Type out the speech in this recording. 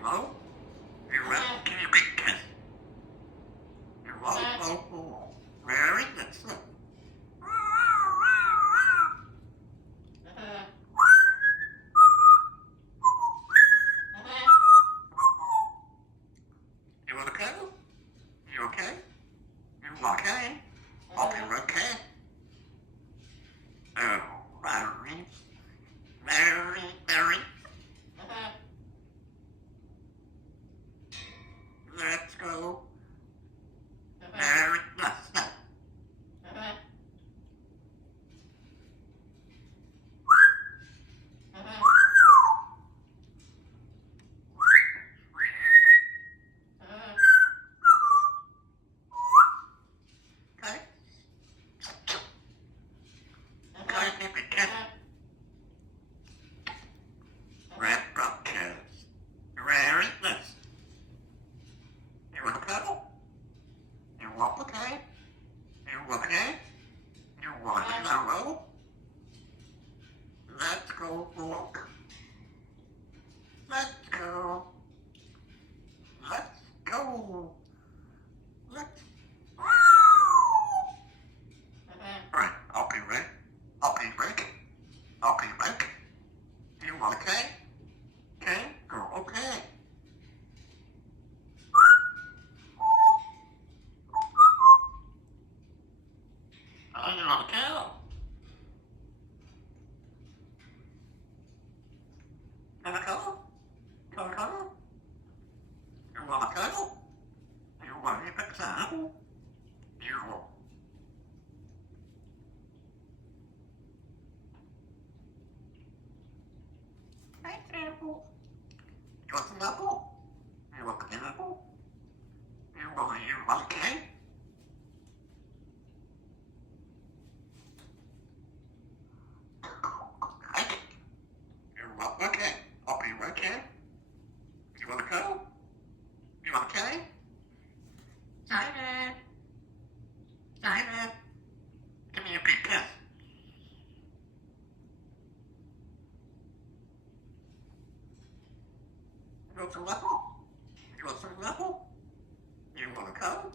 Hello? Hello? Can you be kissed? Hello? Oh, very good. You okay? You okay? You okay? Hope you're okay. Oh, very. Let's go. Very, let's go. Okay? Okay, baby, kiss. Red rock kiss. Very good. You want to cuddle? You walk okay? You okay? You want to go? Let's go walk. Let's go. Let's go. Let's. Right, I'll be ready. I'll be ready. I'll be ready. You okay? Okay? You're okay. Are you okay? Can I cuddle? Can I cuddle? You want to cuddle? You want to pick some? You. Hey, Apple. You want some apple? You want an apple? You okay? Okay. You're okay. I'll be okay. You want to cuddle? You okay? Simon. Simon. Give me a big kiss. You want some apple? You want some apple? You want to cuddle?